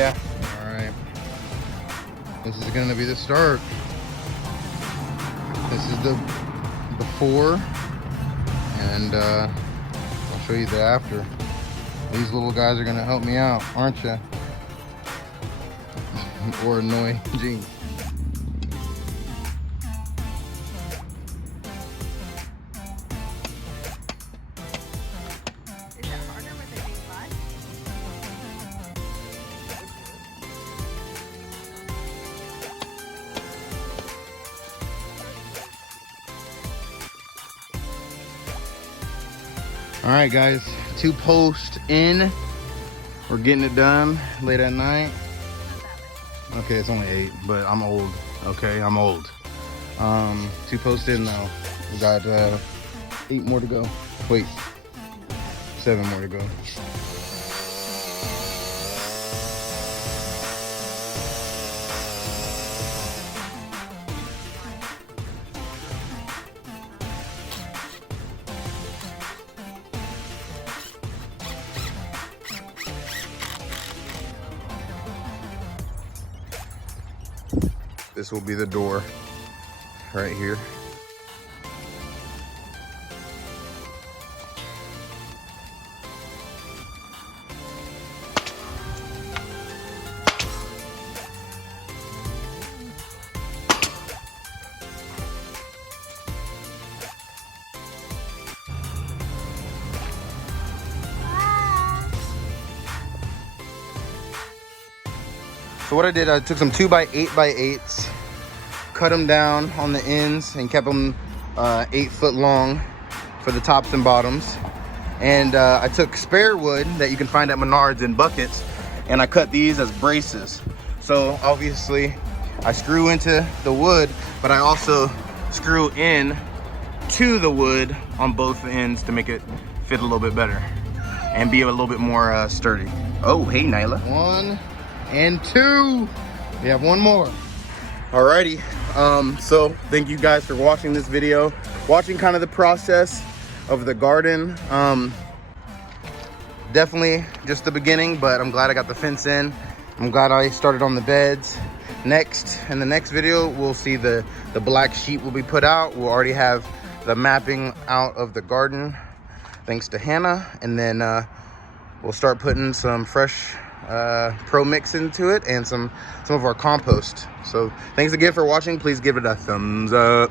Yeah. All right. This is gonna be the start. This is the before, and I'll show you the after. These little guys are gonna help me out, aren't you? Or annoy Gene. All right, guys, 2 posts in. We're getting it done late at night. Okay, it's only 8, but I'm old. Okay, I'm old. 2 posts in now. We got 8 more to go. Wait, 7 more to go. This will be the door right here. So what I did, I took some 2x8x8s, cut them down on the ends and kept them 8 foot long for the tops and bottoms. And I took spare wood that you can find at Menards in buckets, and I cut these as braces. So obviously I screw into the wood, but I also screw in to the wood on both ends to make it fit a little bit better and be a little bit more sturdy. Oh, hey, Nyla. 1 and 2. We have 1 more. Alrighty, so thank you guys for watching this video, watching kind of the process of the garden. Definitely just the beginning, but I'm glad I got the fence in. I'm glad I started on the beds. Next, in the next video, we'll see the black sheet will be put out. We'll already have the mapping out of the garden, thanks to Hannah, and then we'll start putting some fresh pro mix into it and some of our compost. So thanks again for watching. Please give it a thumbs up.